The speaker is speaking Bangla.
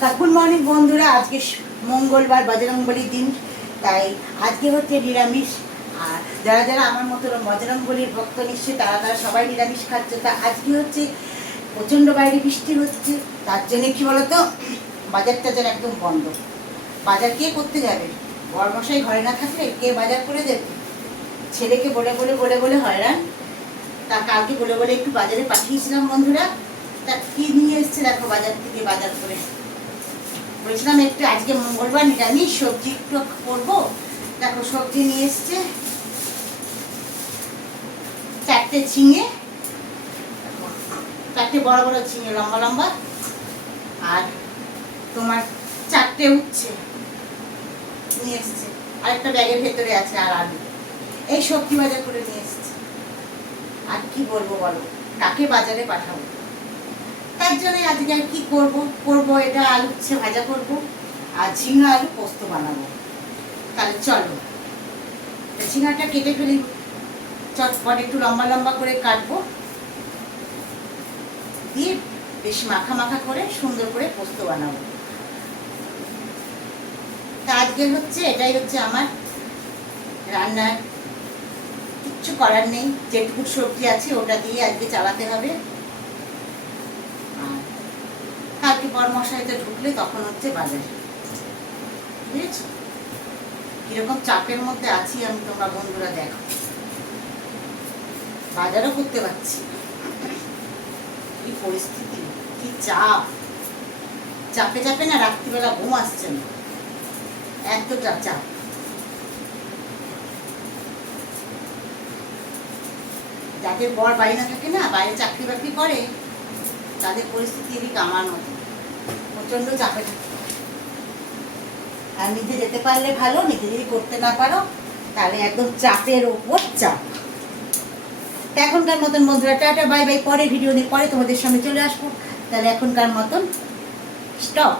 গুড মর্নিং বন্ধুরা। আজকে মঙ্গলবার, বজরংবলির দিন, তাই আজকে হচ্ছে নিরামিষ। আর যারা যারা আমার মতো বজরংবলির ভক্ত নিশ্চয়ই তারা সবাই নিরামিষ খাচ্ছে। তা আজকে হচ্ছে প্রচণ্ড বাইরে বৃষ্টি হচ্ছে, তার জন্যে কি বলতো, বাজার টাজার একদম বন্ধ। বাজার কে করতে যাবে? বড়মশাই ঘরে না থাকলে কে বাজার করে দেবে? ছেলেকে বলে বলে বলে বলে হয়রান। তা কালকে বলে বলে একটু বাজারে পাঠিয়েছিলাম বন্ধুরা। তা কি নিয়ে এসছে দেখো বাজার থেকে, বাজার করে বলেছিলাম একটু আজকে মঙ্গলবার নিরামিষ সবজি একটু করবো। দেখো সবজি নিয়ে এসছে 4টে ঝিঙে, 4টে বড় বড় ঝিঙে লম্বা লম্বা, আর তোমার 4টে উচ্ছে নিয়ে এসছে, আর একটা ব্যাগের ভেতরে আছে, আর আলু। এই সবজি বাজার করে নিয়ে এসছে। আর কি বলবো বলো, কাকে বাজারে পাঠাবো? তার জন্য আজকে আর কি করবো এটা আলু উচ্ছে ভাজা করবো, আর ঝিঙা আলু পোস্ত বানাবো। তাহলে চলো ঝিঙাটা কেটে ফেলি, চটপট একটু লম্বা লম্বা করে কাটবো, দিয়ে বেশ মাখা মাখা করে সুন্দর করে পোস্ত বানাবো। তা আজকে হচ্ছে এটাই হচ্ছে আমার রান্নার, কিচ্ছু করার নেই। যেটুকু সবজি আছে ওটা দিয়ে আজকে চালাতে হবে। কালকে বড়মশাইতে ঢুকলে তখন হচ্ছে বাজার, বুঝেছো কিরকম চাপের মধ্যে আছি আমি, তোমরা বন্ধুরা দেখো। বাজারও করতে পারছি, কি পরিস্থিতি, কি চাপ। চাপে চাপে না রাত্রিবেলা ঘুম আসছে না, এতটা চাপ। যাদের বর বাড়ি না থাকে না, বাইরে চাকরি বাকরি করে, তাদের পরিস্থিতি এদিক আমার মতো, প্রচন্ড চাপে থাকে। আর নিজে যেতে পারলে ভালো, নিজে যদি করতে না পারো তাহলে একদম চাপের ওপর চাপ। এখনকার মতন বন্ধুরা টাটা বাই বাই, পরে ভিডিও নিয়ে পরে তোমাদের সামনে চলে আসবো। তাহলে এখনকার মতন স্টপ।